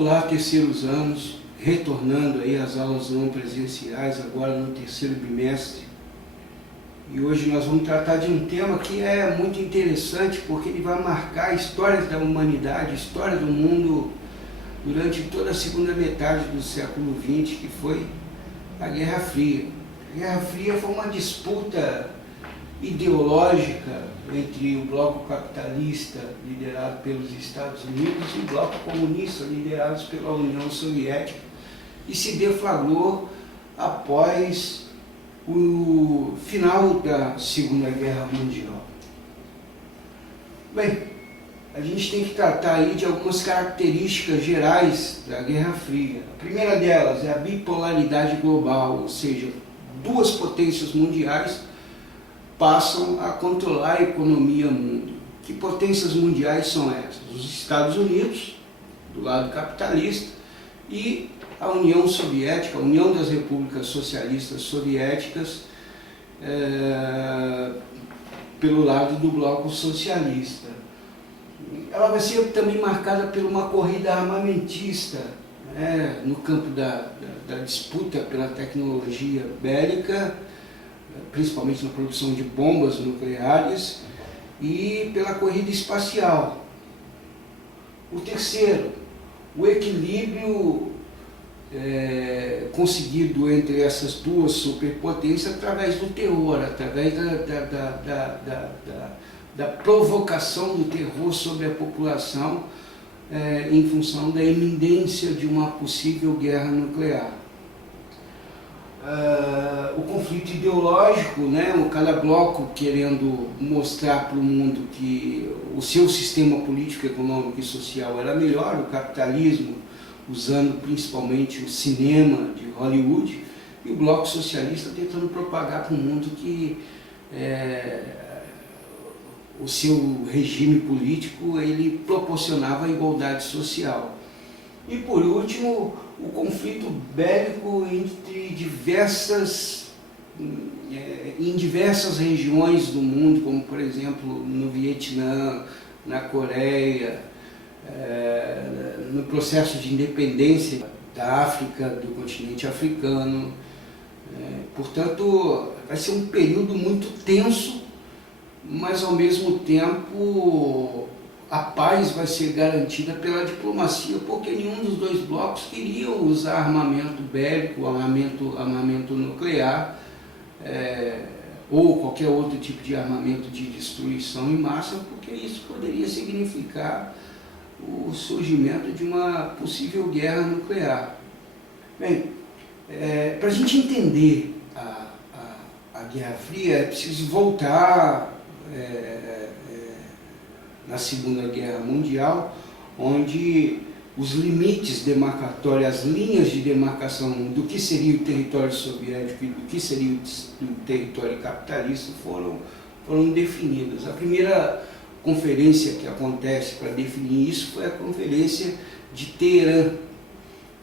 Olá, terceiros anos, retornando aí às aulas não presenciais, agora no terceiro bimestre. E hoje nós vamos tratar de um tema que é muito interessante, porque ele vai marcar a história da humanidade, a história do mundo durante toda a segunda metade do século XX, que foi a Guerra Fria. A Guerra Fria foi uma disputa ideológica entre o bloco capitalista, liderado pelos Estados Unidos, e o bloco comunista, liderados pela União Soviética, e se deflagrou após o final da Segunda Guerra Mundial. Bem, a gente tem que tratar aí de algumas características gerais da Guerra Fria. A primeira delas é a bipolaridade global, ou seja, duas potências mundiais passam a controlar a economia mundo. Que potências mundiais são essas? Os Estados Unidos, do lado capitalista, e a União Soviética, a União das Repúblicas Socialistas Soviéticas, pelo lado do bloco socialista. Ela vai ser também marcada por uma corrida armamentista, né, no campo da disputa pela tecnologia bélica, principalmente na produção de bombas nucleares, e pela corrida espacial. O terceiro, o equilíbrio conseguido entre essas duas superpotências através do terror, através da provocação do terror sobre a população em função da iminência de uma possível guerra nuclear. O conflito ideológico, né, cada bloco querendo mostrar para o mundo que o seu sistema político, econômico e social era melhor, o capitalismo usando principalmente o cinema de Hollywood, e o bloco socialista tentando propagar para o mundo que o seu regime político ele proporcionava a igualdade social. E por último, o conflito bélico em diversas regiões do mundo, como por exemplo no Vietnã, na Coreia, no processo de independência da África, do continente africano. Portanto, vai ser um período muito tenso, mas ao mesmo tempo a paz vai ser garantida pela diplomacia, porque nenhum dos dois blocos queria usar armamento bélico, armamento nuclear, ou qualquer outro tipo de armamento de destruição em massa, porque isso poderia significar o surgimento de uma possível guerra nuclear. Bem, para a gente entender a Guerra Fria, é preciso voltar na Segunda Guerra Mundial, onde os limites demarcatórios, as linhas de demarcação do que seria o território soviético e do que seria o território capitalista foram definidas. A primeira conferência que acontece para definir isso foi a Conferência de Teherã,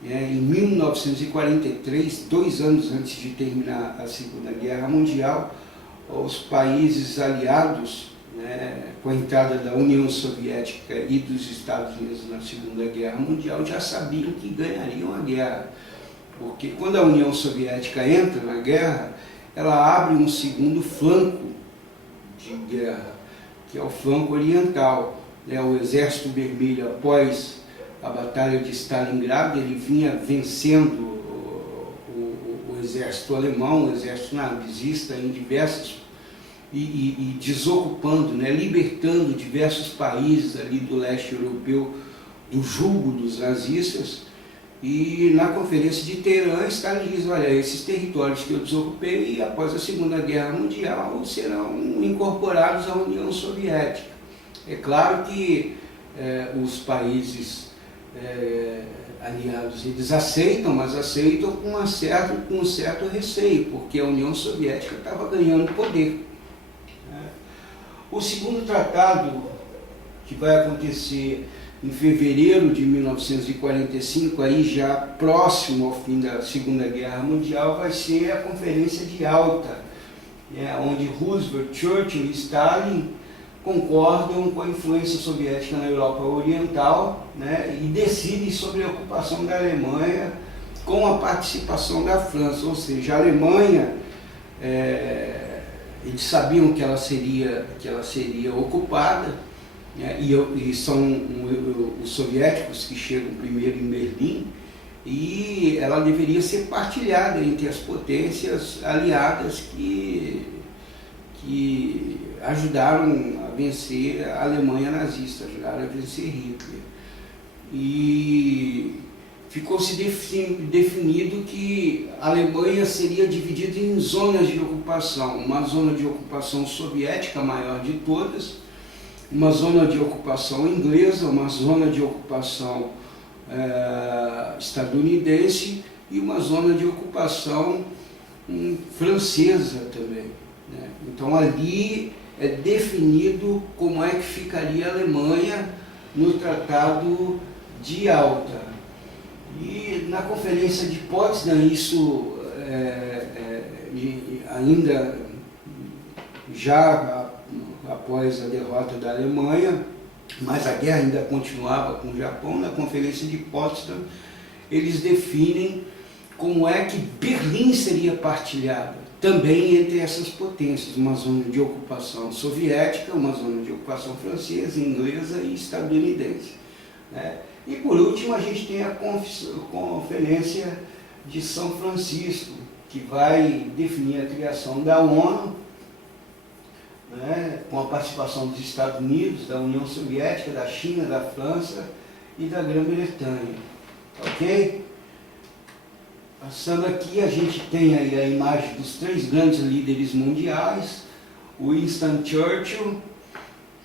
em 1943, 2 anos antes de terminar a Segunda Guerra Mundial. Os países aliados, com a entrada da União Soviética e dos Estados Unidos na Segunda Guerra Mundial, já sabiam que ganhariam a guerra, porque quando a União Soviética entra na guerra, ela abre um segundo flanco de guerra, que é o flanco oriental. O Exército Vermelho, após a Batalha de Stalingrado, ele vinha vencendo o exército alemão, o exército nazista em diversas e desocupando, libertando diversos países ali do leste europeu do jugo dos nazistas. E na Conferência de Teherã, Stalin diz: olha, esses territórios que eu desocupei após a Segunda Guerra Mundial serão incorporados à União Soviética. É claro que os países aliados eles aceitam, mas aceitam com um certo receio, porque a União Soviética estava ganhando poder. O segundo tratado, que vai acontecer em fevereiro de 1945, aí já próximo ao fim da Segunda Guerra Mundial, vai ser a Conferência de Yalta, onde Roosevelt, Churchill e Stalin concordam com a influência soviética na Europa Oriental, né, e decidem sobre a ocupação da Alemanha com a participação da França, ou seja, a Alemanha, eles sabiam que ela seria ocupada, né, e são os soviéticos que chegam primeiro em Berlim, e ela deveria ser partilhada entre as potências aliadas que ajudaram a vencer a Alemanha nazista, ajudaram a vencer Hitler. E ficou-se definido que a Alemanha seria dividida em zonas de ocupação, uma zona de ocupação soviética, a maior de todas, uma zona de ocupação inglesa, uma zona de ocupação estadunidense e uma zona de ocupação francesa também, né? Então ali é definido como é que ficaria a Alemanha no Tratado de Yalta. E na Conferência de Potsdam, isso ainda já após a derrota da Alemanha, mas a guerra ainda continuava com o Japão, na Conferência de Potsdam, eles definem como é que Berlim seria partilhada, também entre essas potências, uma zona de ocupação soviética, uma zona de ocupação francesa, inglesa e estadunidense, né? E por último a gente tem a Conferência de São Francisco, que vai definir a criação da ONU, né, com a participação dos Estados Unidos, da União Soviética, da China, da França e da Grã-Bretanha. Ok? Passando aqui, a gente tem aí a imagem dos 3 grandes líderes mundiais, Winston Churchill,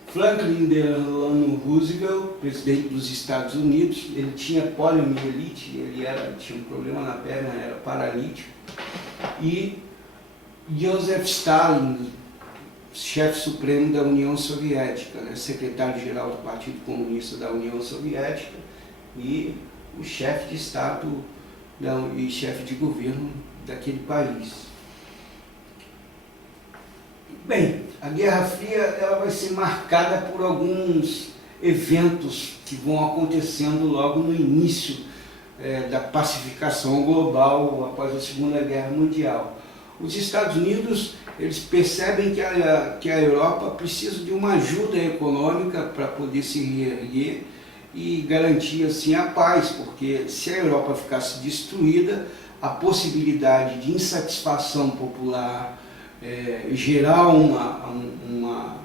Franklin Delano Roosevelt, presidente dos Estados Unidos. Ele tinha poliomielite, tinha um problema na perna, era paralítico. E Joseph Stalin, chefe supremo da União Soviética, né, secretário-geral do Partido Comunista da União Soviética e o chefe de Estado e chefe de governo daquele país. Bem, a Guerra Fria ela vai ser marcada por alguns eventos que vão acontecendo logo no início da pacificação global após a Segunda Guerra Mundial. Os Estados Unidos, eles percebem que a Europa precisa de uma ajuda econômica para poder se reerguer e garantir assim a paz, porque se a Europa ficasse destruída, a possibilidade de insatisfação popular, gerar uma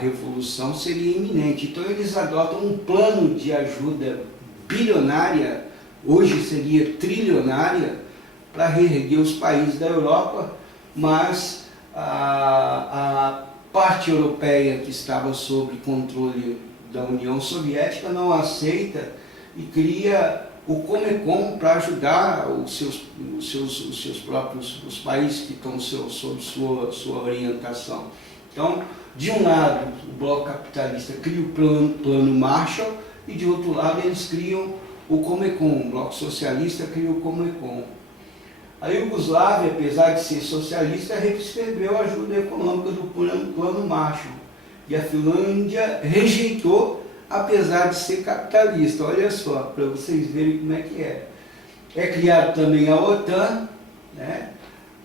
revolução seria iminente. Então eles adotam um plano de ajuda bilionária, hoje seria trilionária, para reerguer os países da Europa, mas a parte europeia que estava sob controle da União Soviética não aceita e cria o Comecon para ajudar os países que estão sob sua orientação. Então, de um lado, o bloco capitalista cria o plano Marshall e de outro lado eles criam o Comecon, o bloco socialista cria o Comecon. A Iugoslávia, apesar de ser socialista, recebeu a ajuda econômica do plano Marshall. E a Finlândia rejeitou, apesar de ser capitalista. Olha só, para vocês verem como é que é. É criado também a OTAN, né,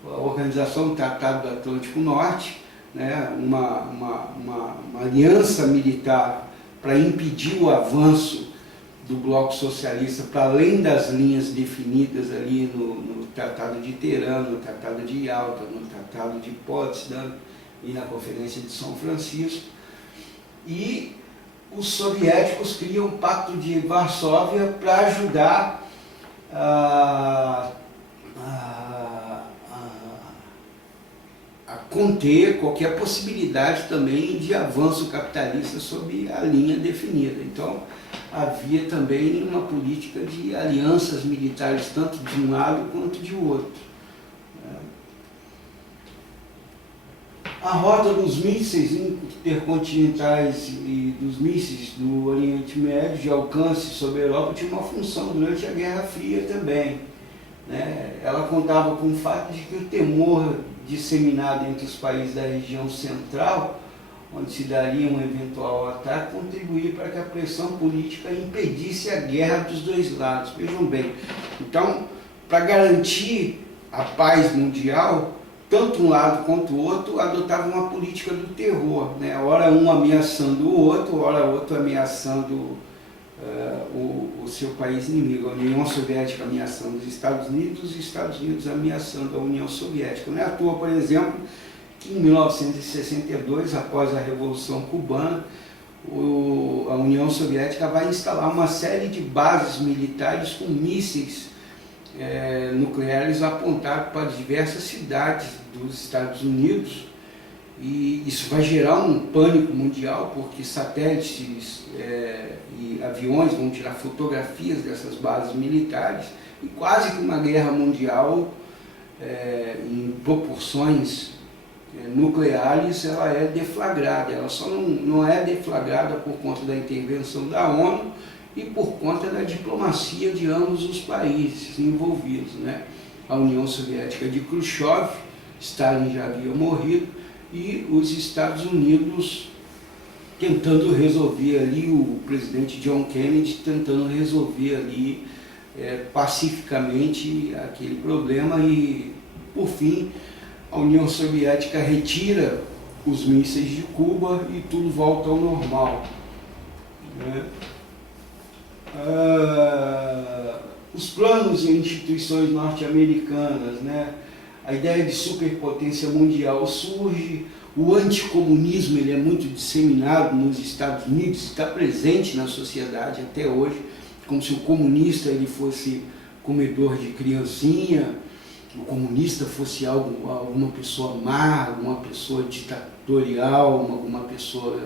a Organização do Tratado do Atlântico Norte, né, uma aliança militar para impedir o avanço do bloco socialista para além das linhas definidas ali no Tratado de Teherã, no Tratado de Yalta, no Tratado de Potsdam e na Conferência de São Francisco. E os soviéticos criam o Pacto de Varsóvia para ajudar a conter qualquer possibilidade também de avanço capitalista sob a linha definida. Então, havia também uma política de alianças militares, tanto de um lado quanto de outro. A rota dos mísseis intercontinentais e dos mísseis do Oriente Médio de alcance sobre a Europa tinha uma função durante a Guerra Fria também, né? Ela contava com o fato de que o temor disseminado entre os países da região central onde se daria um eventual ataque, contribuir para que a pressão política impedisse a guerra dos dois lados. Vejam bem, então, para garantir a paz mundial, tanto um lado quanto o outro adotavam uma política do terror, né? Ora um ameaçando o outro, ora outro ameaçando o seu país inimigo, a União Soviética ameaçando os Estados Unidos ameaçando a União Soviética. Não é à toa, por exemplo, que em 1962, após a Revolução Cubana, a União Soviética vai instalar uma série de bases militares com mísseis nucleares apontados para diversas cidades dos Estados Unidos, e isso vai gerar um pânico mundial, porque satélites e aviões vão tirar fotografias dessas bases militares, e quase que uma guerra mundial em proporções nucleares ela é deflagrada. Ela só não é deflagrada por conta da intervenção da ONU e por conta da diplomacia de ambos os países envolvidos, né? A União Soviética de Khrushchev, Stalin já havia morrido, e os Estados Unidos tentando resolver ali, o presidente John Kennedy tentando resolver ali pacificamente aquele problema, e por fim a União Soviética retira os mísseis de Cuba e tudo volta ao normal, né? Os planos e instituições norte-americanas, né? A ideia de superpotência mundial surge, o anticomunismo ele é muito disseminado nos Estados Unidos, está presente na sociedade até hoje, como se o comunista ele fosse comedor de criancinha, o comunista fosse alguma pessoa má, alguma pessoa ditatorial, alguma pessoa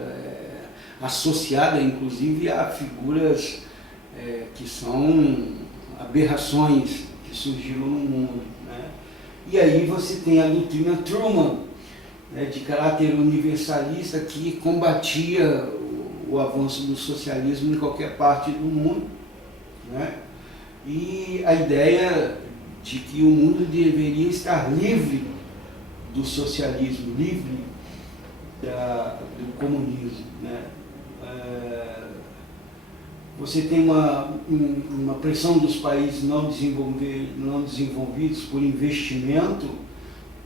associada inclusive a figuras que são aberrações que surgiram no mundo, né? E aí você tem a doutrina Truman, né, de caráter universalista, que combatia o avanço do socialismo em qualquer parte do mundo, né? E a ideia de que o mundo deveria estar livre do socialismo, livre do comunismo, né? Você tem uma pressão dos países não desenvolvidos por investimento,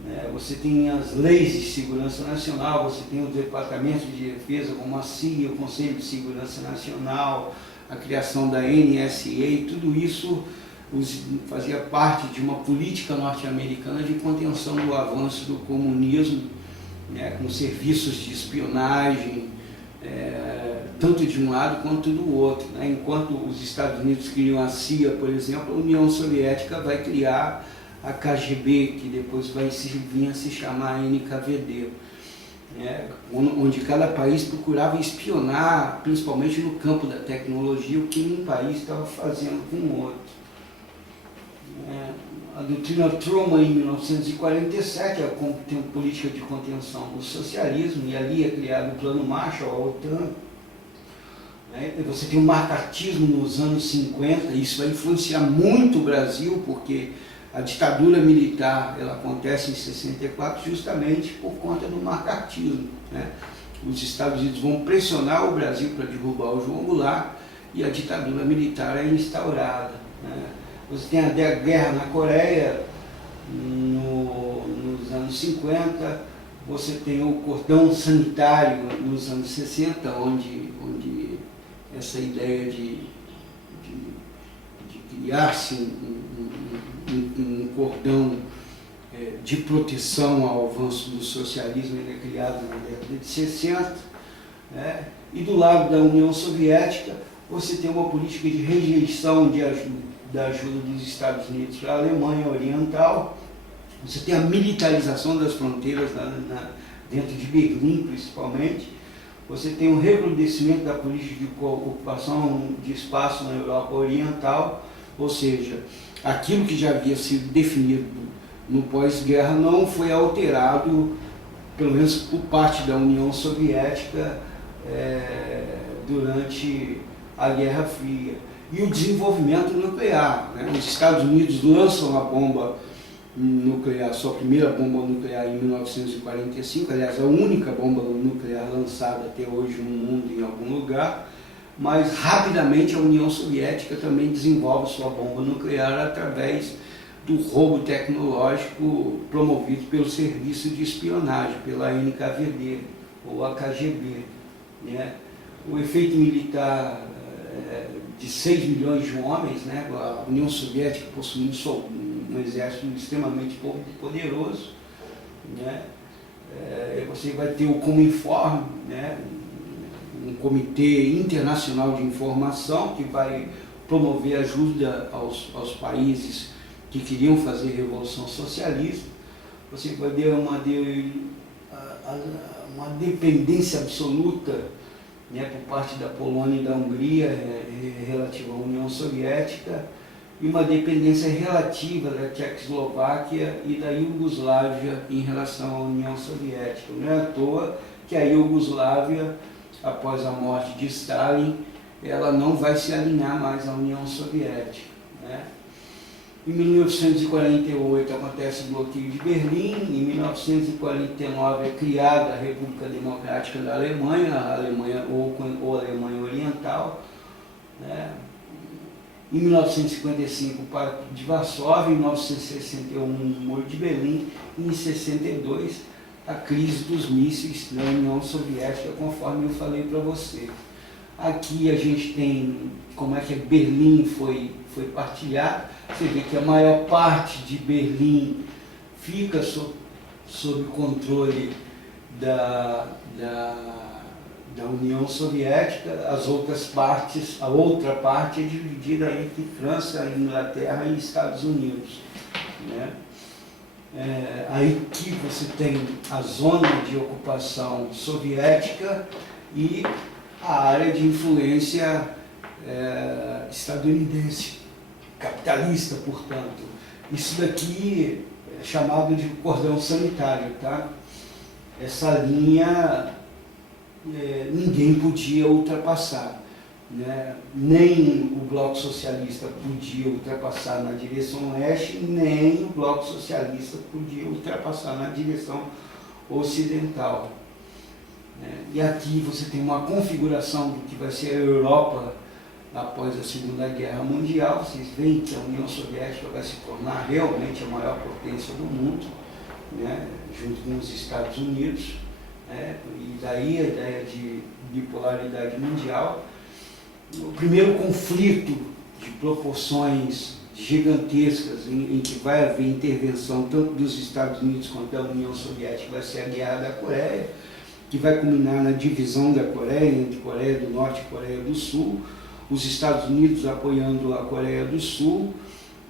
né? Você tem as leis de segurança nacional, você tem os departamentos de defesa como a CIA, o Conselho de Segurança Nacional, a criação da NSA, tudo isso fazia parte de uma política norte-americana de contenção do avanço do comunismo, né? Com serviços de espionagem, tanto de um lado quanto do outro, né? Enquanto os Estados Unidos criam a CIA, por exemplo, a União Soviética vai criar a KGB, que depois vai vir a se chamar NKVD, onde cada país procurava espionar, principalmente no campo da tecnologia, o que um país estava fazendo com o outro. A doutrina Truman, em 1947, tem a política de contenção do socialismo, e ali é criado o Plano Marshall, a OTAN. Você tem o macartismo nos anos 50, e isso vai influenciar muito o Brasil, porque a ditadura militar ela acontece em 64 justamente por conta do macartismo, né? Os Estados Unidos vão pressionar o Brasil para derrubar o João Goulart e a ditadura militar é instaurada, né? Você tem a guerra na Coreia nos anos 50, você tem o cordão sanitário nos anos 60, onde essa ideia de criar-se um cordão de proteção ao avanço do socialismo, ele é criado na década de 60, né? E do lado da União Soviética, você tem uma política de rejeição da ajuda dos Estados Unidos para a Alemanha Oriental. Você tem a militarização das fronteiras dentro de Berlim, principalmente. Você tem um recrudescimento da política de ocupação de espaço na Europa Oriental, ou seja, aquilo que já havia sido definido no pós-guerra não foi alterado, pelo menos por parte da União Soviética, durante a Guerra Fria. E o desenvolvimento nuclear, né? Os Estados Unidos lançam a bomba nuclear, sua primeira bomba nuclear em 1945, aliás, a única bomba nuclear lançada até hoje no mundo em algum lugar, mas rapidamente a União Soviética também desenvolve sua bomba nuclear através do roubo tecnológico promovido pelo serviço de espionagem, pela NKVD ou a KGB, né? O efeito militar de 6 milhões de homens, né? A União Soviética possuindo um exército extremamente poderoso, né? Você vai ter o Cominform, né? Um comitê internacional de informação que vai promover ajuda aos países que queriam fazer revolução socialista. Você vai ter uma dependência absoluta, né, por parte da Polônia e da Hungria relativa à União Soviética, e uma dependência relativa da Tchecoslováquia e da Iugoslávia em relação à União Soviética. Não é à toa que a Iugoslávia, após a morte de Stalin, ela não vai se alinhar mais à União Soviética, né? Em 1948 acontece o bloqueio de Berlim, em 1949 é criada a República Democrática da Alemanha, a Alemanha ou Alemanha Oriental, né? Em 1955 o Pacto de Varsóvia, em 1961 o Muro de Berlim, e em 62 a crise dos mísseis na União Soviética, conforme eu falei para você. Aqui a gente tem como é que Berlim foi partilhado. Você vê que a maior parte de Berlim fica sob controle da União Soviética, a outra parte é dividida entre França, Inglaterra e Estados Unidos, né? Aí que você tem a zona de ocupação soviética e a área de influência estadunidense, capitalista, portanto. Isso daqui é chamado de cordão sanitário, tá? Essa linha ninguém podia ultrapassar, né? Nem o Bloco Socialista podia ultrapassar na direção leste, nem o Bloco Socialista podia ultrapassar na direção ocidental, né? E aqui você tem uma configuração do que vai ser a Europa após a Segunda Guerra Mundial. Vocês veem que a União Soviética vai se tornar realmente a maior potência do mundo, né? Junto com os Estados Unidos, né? E daí a ideia de bipolaridade mundial. O primeiro conflito de proporções gigantescas em que vai haver intervenção tanto dos Estados Unidos quanto da União Soviética vai ser a Guerra da Coreia, que vai culminar na divisão da Coreia entre Coreia do Norte e Coreia do Sul, os Estados Unidos apoiando a Coreia do Sul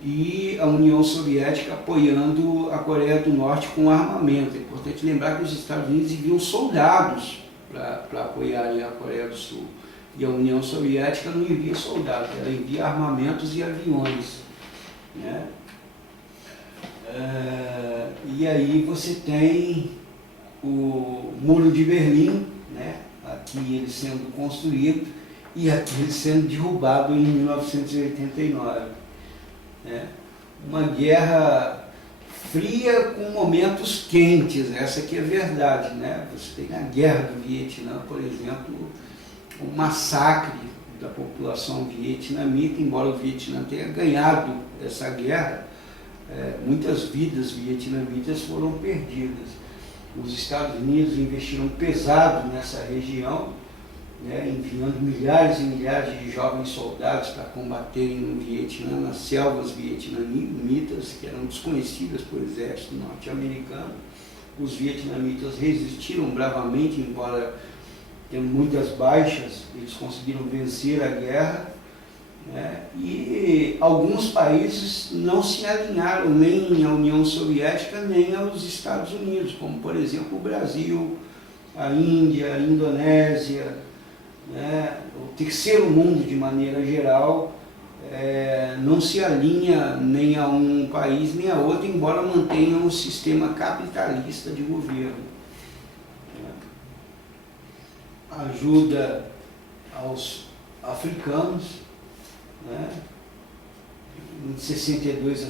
e a União Soviética apoiando a Coreia do Norte com armamento. É importante lembrar que os Estados Unidos enviam soldados para apoiarem a Coreia do Sul, e a União Soviética não envia soldados, ela envia armamentos e aviões, né? E aí você tem o Muro de Berlim, né? Aqui ele sendo construído e aqui ele sendo derrubado em 1989. Né? Uma guerra fria com momentos quentes, essa que é verdade, né? Você tem a Guerra do Vietnã, por exemplo, um massacre da população vietnamita, embora o Vietnã tenha ganhado essa guerra, muitas vidas vietnamitas foram perdidas. Os Estados Unidos investiram pesado nessa região, né, enviando milhares e milhares de jovens soldados para combaterem no Vietnã, nas selvas vietnamitas, que eram desconhecidas por exército norte-americano. Os vietnamitas resistiram bravamente, embora tendo muitas baixas, eles conseguiram vencer a guerra, né, e alguns países não se alinharam nem à União Soviética nem aos Estados Unidos, como por exemplo o Brasil, a Índia, a Indonésia, né, o terceiro mundo de maneira geral, não se alinha nem a um país nem a outro, embora mantenha um sistema capitalista de governo. Ajuda aos africanos, né, em 62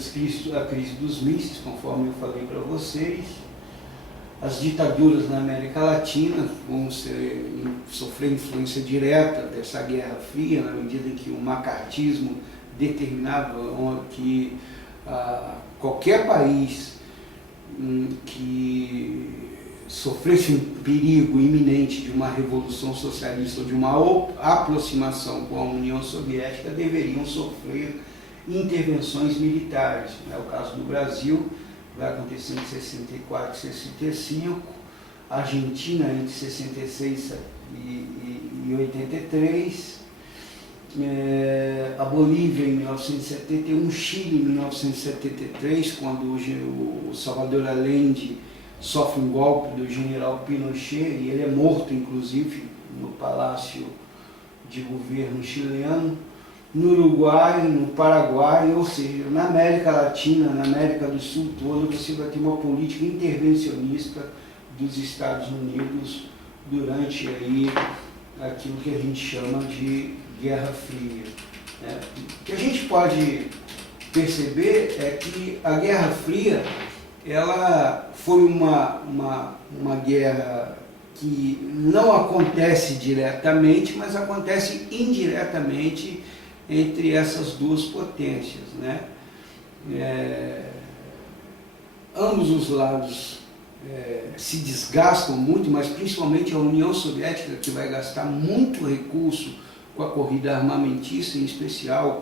a crise dos mísseis, conforme eu falei para vocês. As ditaduras na América Latina vão sofrer influência direta dessa Guerra Fria, na medida em que o macartismo determinava que qualquer país que sofresse um perigo iminente de uma revolução socialista ou de uma aproximação com a União Soviética deveriam sofrer intervenções militares. É o caso do Brasil, vai acontecer em 64 e 65, a Argentina entre 66 e 83, a Bolívia em 1971, Chile em 1973, quando o Salvador Allende sofre um golpe do general Pinochet e ele é morto, inclusive, no Palácio de Governo chileno. No Uruguai, no Paraguai, ou seja, na América Latina, na América do Sul toda, você vai ter uma política intervencionista dos Estados Unidos durante aí aquilo que a gente chama de Guerra Fria. O que a gente pode perceber é que a Guerra Fria ela foi uma guerra que não acontece diretamente, mas acontece indiretamente entre essas duas potências, né? Ambos os lados se desgastam muito, mas principalmente a União Soviética, que vai gastar muito recurso com a corrida armamentista, em especial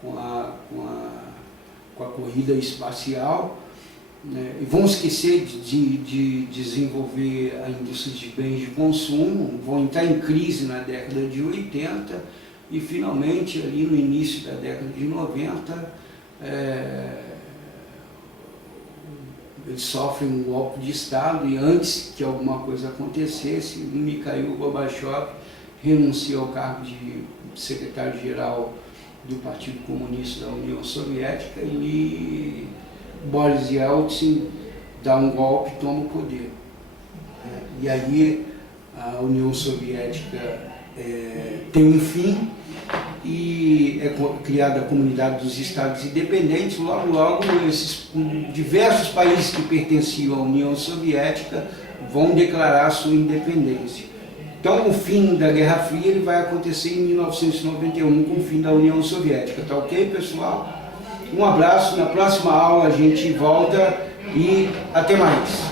com a corrida espacial, né? E vão esquecer de desenvolver a indústria de bens de consumo, vão entrar em crise na década de 80, e finalmente, ali no início da década de 90, eles sofrem um golpe de Estado e antes que alguma coisa acontecesse, o Mikhail Gorbachev renuncia ao cargo de secretário-geral do Partido Comunista da União Soviética e Boris Yeltsin dá um golpe e toma o poder. E aí a União Soviética tem um fim e é criada a Comunidade dos Estados Independentes. Logo, esses diversos países que pertenciam à União Soviética vão declarar sua independência. Então, o fim da Guerra Fria ele vai acontecer em 1991, com o fim da União Soviética. Tá ok, pessoal? Um abraço, na próxima aula a gente volta e até mais.